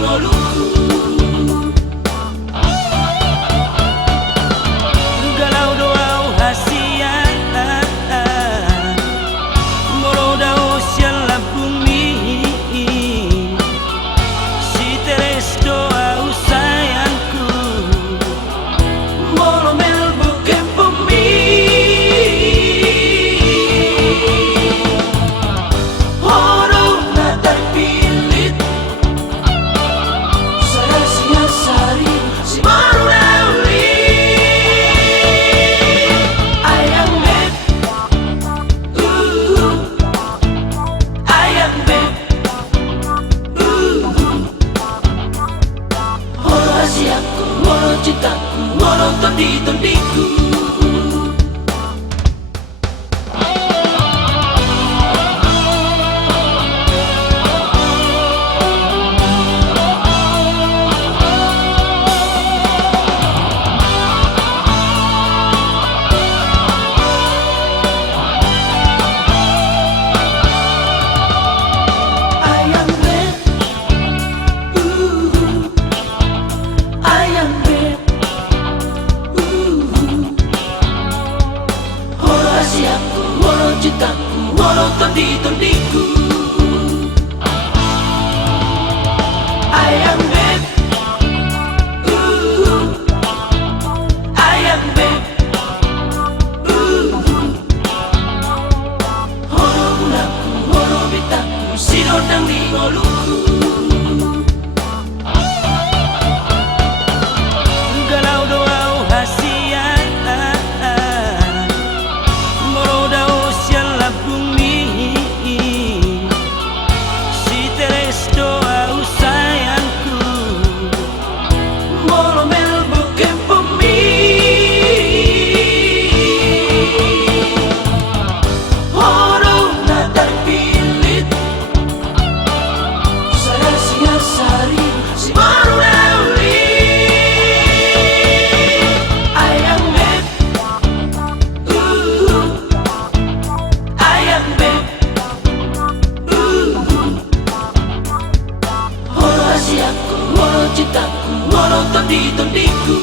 ngoluku. Galau doau hasian moro dau siala bumi. Si teres doau sayangku moro mel bukan bumi. Horo na terpilit sarasnya sari si baru lauli. Ayang beb, ayang beb, horo asiaku, horo cintaku, horo tondi-tondiku. Ayang beb, ayang beb, horo asiaku, horo cintaku, horo tondi-tondiku. Ayang beb, ayang beb, horo bunaku, horo bitaku, sinodang di ngoluku. Galau doau hasian moro dau siala bumi. Si teres doau sayangku moro mel bukan bumi. Horo na terpilit sarasnya sari si baru lauli. Ayang beb, ayang beb, horo asiaku, horo cintaku, horo tondi-tondiku.